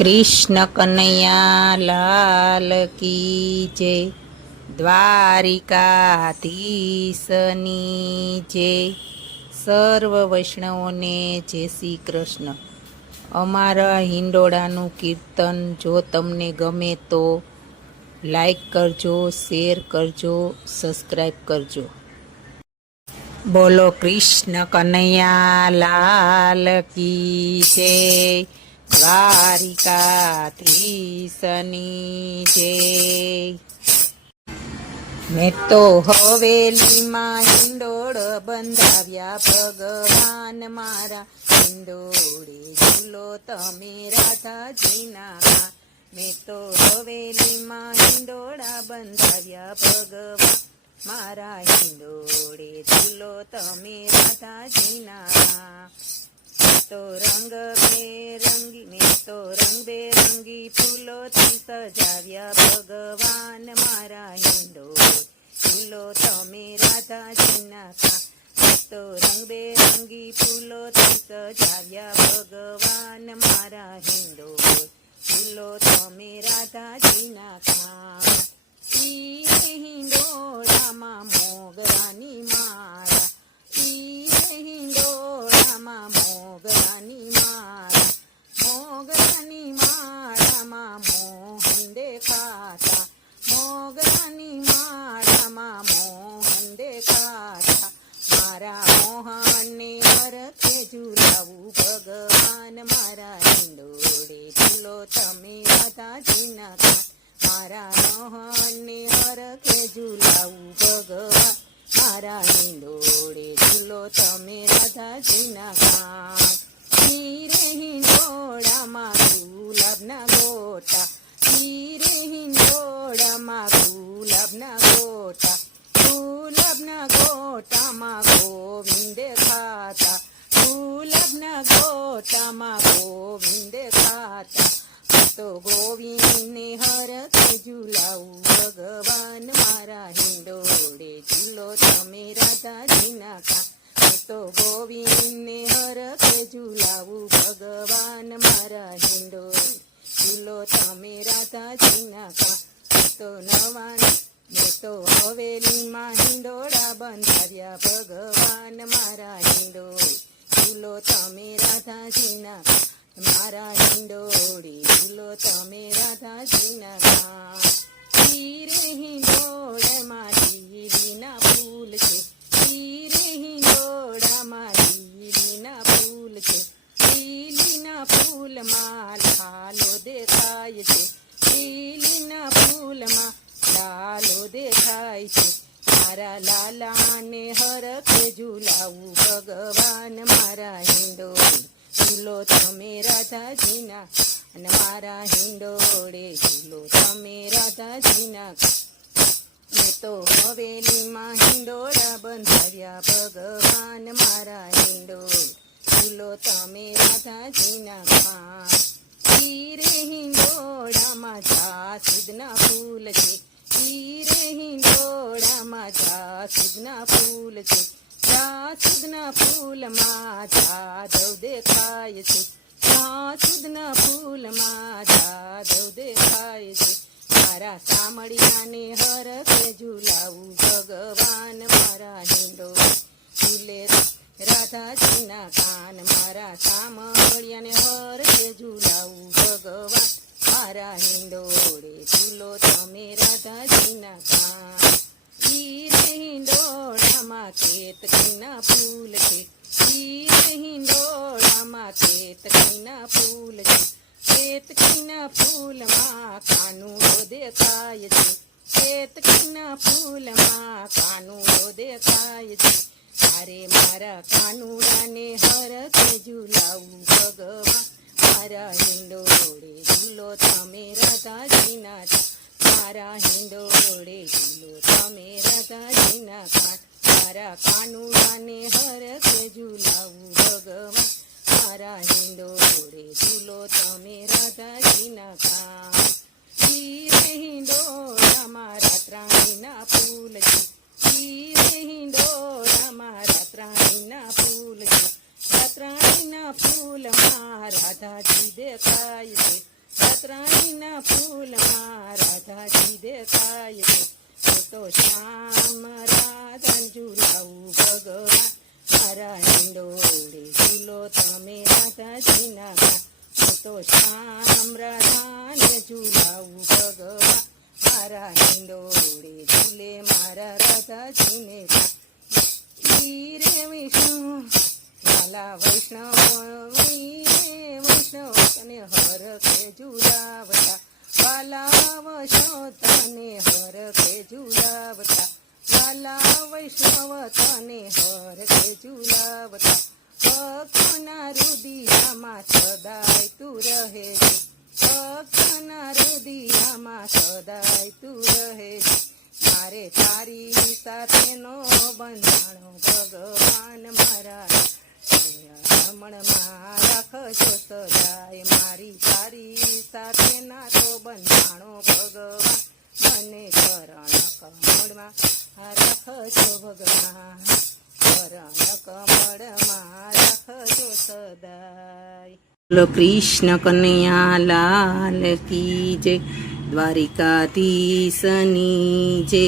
કૃષ્ણ કનૈયા લાલ કી જય, દ્વારિકાધીશની જય. સર્વ વૈષ્ણવોને જય શ્રી કૃષ્ણ. અમારા હિંડોળાનું કીર્તન જો તમને ગમે તો લાઈક કરજો, શેર કરજો, સબસ્ક્રાઈબ કરજો. બોલો કૃષ્ણ કનૈયા લાલ કી જય, દ્વારિકાધીશની જય. મેં તો હવેલીમાં હિંડોળ બંધાવ્યા ભગવાન મારા, હિંડોળે ઝૂલો તમે રાધાજીના. મેં તો હવેલીમાં હિંડોળા બંધાવ્યા ભગવાન મારા, હિંડોળે ઝૂલો તમે રાધાજીના. તો રંગબેરંગી ફૂલોથી સજાવ્યા ભગવાન મારા, હિંડોળે ઝૂલો તમે રાધાજીના. તો રંગબેરંગી ફૂલોથી સજાવ્યા ભગવાન મારા, હિંડોળે ઝૂલો તમે રાધાજીના. હિંડોળામાં મોગરાની માળા, હિંડોળામાં મોગરાની માળા, મોગરાની માળામાં મોહન દેખાતા, મોગરાની માળામાં મોહન દેખાતા. મારા મોહનને હરખે ઝુલાવું ભગવાન મારા, હિંડોળે ઝૂલો તમે રાધાજીના. મારા મોહનને હરખે ઝુલાવું ભગવાન મારા, હિંડોળે ઝૂલો તમે રાધાજીના. હીરે હિંડોળામાં ગુલાબના ગોટા, હીરે હિંડોળામાં ગુલાબના ગોટા, ગુલાબના ગોટામાં ગોવિંદ ખાતા, ગુલાબના ગોટામાં ગોવિંદ ખાતા. તો ગોવિંદને હરખે ઝુલાવું ભગવાન મારા, હિંડોળે ઝૂલો તમે રાધાજીના. તો ગોવિંદને હરખે ઝુલાવું ભગવાન મારા, હિંડોળે ઝૂલો તમે રાધાજીના. તો મેં તો હવેલીમાં હિંડોળા બંધાવ્યા ભગવાન મારા, હિંડોળે ઝૂલો તમે રાધાજીના. મારા હિંડોળે ઝૂલો તમે રાધાજીના. હીરે હિંડોળામાં લીલીના ફૂલ છે, હીરે હિંડોળામાં લીલીના ફૂલ છે, લીલીના ફૂલમાં લાલો દેખાય છે, લીલીના ફૂલમાં લાલો દેખાય છે. મારા લાલાને હરખે ઝુલાવું ભગવાન મારા, હિંડોળે ઝૂલો તમે રાધાજીના. અને મારા હિંડોળે ઝૂલો તમે રાધાજીના. મેં તો હવેલીમાં હિંડોળા બંધાવ્યા ભગવાન મારા, હિંડોળે ઝૂલો તમે રાધાજીના. હીરે હિંડોળામાં જાસૂદના ફૂલ છે, હીરે હિંડોળામાં જાસૂદના ફૂલ છે, જાસૂદના ફૂલમાં જાદવ દેખાય છે, જાસૂદના ફૂલમાં જાદવ દેખાય છે. મારા સામળિયાને હરખે ઝુલાવું ભગવાન મારા, હિંડોળે ઝૂલે રાધાજીના. કાન મારા સામળિયાને હરખે ઝુલાવું ભગવાન મારા, હિંડોળે ઝૂલો તમે રાધાજીના. હીરે હિંડોળામાં કેતકીના ફૂલ છે, હીરે હિંડોળામાં કેતકીના ફૂલ છે, કેતકીના ફૂલમાં કાનુડો દેખાય છે, કેતકીના ફૂલમાં કાનુડો દેખાય છે. તારે મારા કાનુડાને હરખે ઝુલાવું ભગવાન મારા, હિંડોળે ઝૂલો તમે રાધાજીના. મારા હિંડોળે ઝૂલો તમે રાધાજીના. મારા કાનુડાને હરખે ઝુલાવું ભગવાન મારા, હિંડોળે ઝૂલો તમે રાધાજીના. હીરે હિંડોળામાં રાતરાણીના ફૂલ છે, હીરે હિંડોળામાં રાતરાણીના ફૂલ છે, રાતરાણીના ફૂલમાં રાધા રાધાજી દેખાય છે, રાતરાણીના ફૂલમાં રાધાજી દેખાય છે. હું તો શ્યામ રાધન ઝુલાવું ભગવાન, મારા હિંડોળે ઝૂલો તમે રાધાજીના ગાન. હું તો શ્યામ રાધાને ઝુલાવું ભગવાન, મારા હિંડોળે ઝૂલે મારા રાધાજીને ગાન. વીરે વિષ્ણુ વાલા વૈષ્ણવ, વીરે વૈષ્ણવ તને હર કે ઝુલાવતા, વાલા વૈષ્ણવ તને હર કે ઝુલાવતા, વાલા વૈષ્ણવ તને હર કે ઝુલાવતા. ભક્તના રુદિયામાં સદાય તું રહે છે, ભક્તના રુદિયામાં સદાય તું રહે છે. મારે તારી સાથેનો બંધાણો ભગવાન મારા રમણમાં રાખજો સદાય. મારી તારી સાથેના તો બંધાણો ભગવાન, મને ચરણ કમળમાં રાખજો ભગવાન, ચરણ કમળમાં રાખજો સદાય. બોલો કૃષ્ણ કનૈયા લાલ કી જય, દ્વારિકાધીશની જય.